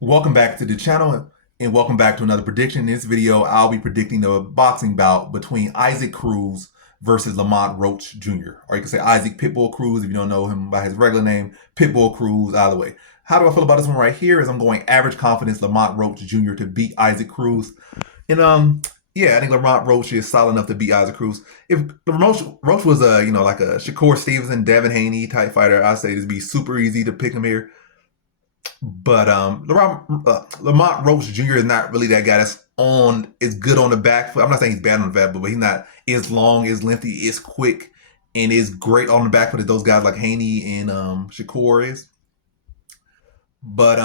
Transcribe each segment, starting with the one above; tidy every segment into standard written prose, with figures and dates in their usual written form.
Welcome back to the channel and welcome back to another prediction. In this video, I'll be predicting the boxing bout between Isaac Cruz versus Lamont Roach Jr. Or you can say Isaac Pitbull Cruz if you don't know him by his regular name, Pitbull Cruz, either way. How do I feel about this one right here is I'm going average confidence Lamont Roach Jr. to beat Isaac Cruz. And yeah, I think Lamont Roach is solid enough to beat Isaac Cruz. If Roach was a, like a Shakur Stevenson, Devin Haney type fighter, I'd say it'd be super easy to pick him here. But Lamont Roach Jr. is not really that guy that's is good on the back foot. I'm not saying he's bad on the back, but he's not as long, as lengthy, as quick, and is great on the back foot as those guys like Haney and Shakur is. But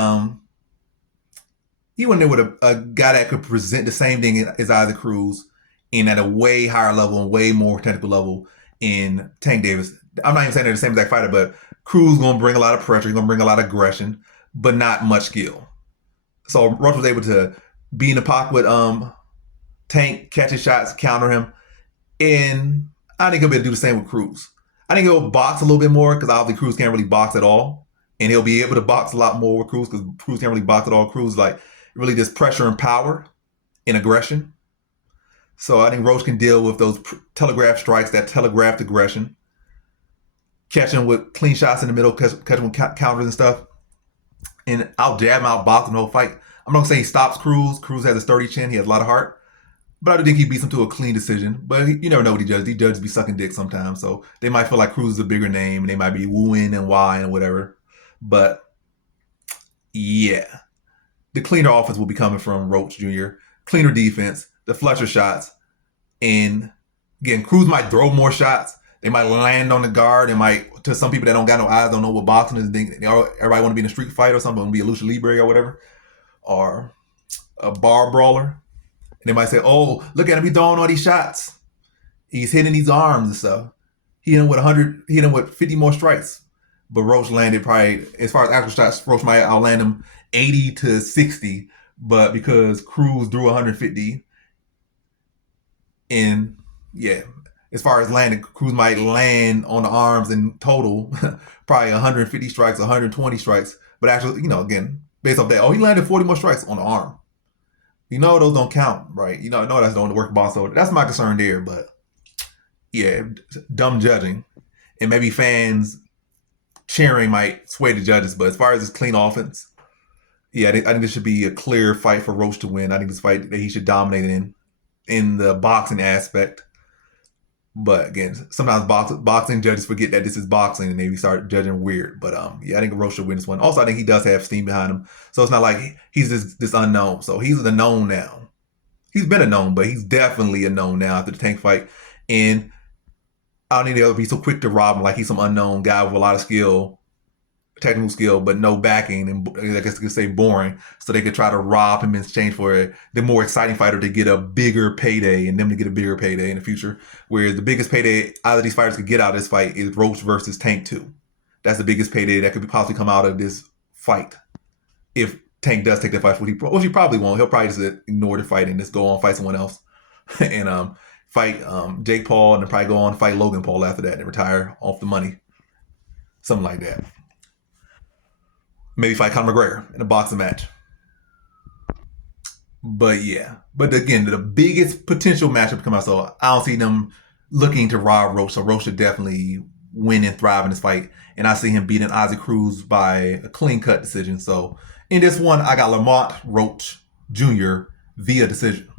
he went there with a guy that could present the same thing as Isaac Cruz and at a way higher level and way more technical level in Tank Davis. I'm not even saying they're the same exact fighter, but Cruz going to bring a lot of pressure. He's going to bring a lot of aggression, but not much skill. So Roach was able to be in the pocket with Tank, catch his shots, counter him, and I think he'll be able to do the same with Cruz. I think he'll box a little bit more because obviously Cruz can't really box at all, and he'll be able to box a lot more with Cruz because Cruz can't really box at all. Cruz like really just pressure and power and aggression. So I think Roach can deal with those telegraph strikes, that telegraphed aggression, catching with clean shots in the middle, catching with counters and stuff. And I'll jab him, out box him the whole fight. I'm not gonna say he stops Cruz. Cruz has a sturdy chin. He has a lot of heart. But I do think he beats him to a clean decision. But you never know what he judges. These judges be sucking dick sometimes. So they might feel like Cruz is a bigger name and they might be wooing and whying and whatever. But yeah, the cleaner offense will be coming from Roach Jr. Cleaner defense, the flusher shots. And again, Cruz might throw more shots. They might land on the guard. They might, to some people that don't got no eyes, don't know what boxing is. Everybody want to be in a street fight or something, want to be a lucha libre or whatever, or a bar brawler. And they might say, "Oh, look at him! He's throwing all these shots. He's hitting these arms and stuff. He hit him with 100. He hit him with 50 more strikes." But Roach landed probably, as far as actual shots, Roach might outland him 80 to 60. But because Cruz threw 150, and yeah, as far as landing, Cruz might land on the arms in total probably 150 strikes, 120 strikes. But actually, again, based off that, oh, he landed 40 more strikes on the arm. Those don't count, right? That's don't work box order. That's my concern there. But yeah, dumb judging. And maybe fans cheering might sway the judges. But as far as this clean offense, yeah, I think this should be a clear fight for Roach to win. I think this fight that he should dominate in the boxing aspect. But again, sometimes boxing judges forget that this is boxing and they start judging weird. But yeah, I think Roach should win this one. Also, I think he does have steam behind him, so it's not like he's this unknown. So he's a known now. He's been a known, but he's definitely a known now after the Tank fight. And I don't think they'll be so quick to rob him like he's some unknown guy with a lot of skill, technical skill, but no backing, and I guess you could say boring. So they could try to rob him in exchange for the more exciting fighter to get a bigger payday and them to get a bigger payday in the future. Whereas the biggest payday either of these fighters could get out of this fight is Roach versus Tank 2. That's the biggest payday that could possibly come out of this fight. If Tank does take that fight, which he probably won't. He'll probably just ignore the fight and just go on fight someone else and fight Jake Paul, and then probably go on and fight Logan Paul after that and retire off the money. Something like that. Maybe fight Conor McGregor in a boxing match. But yeah. But again, the biggest potential matchup to come out, so I don't see them looking to rob Roach. So Roach should definitely win and thrive in this fight. And I see him beating Isaac Cruz by a clean-cut decision. So in this one, I got Lamont Roach Jr. via decision.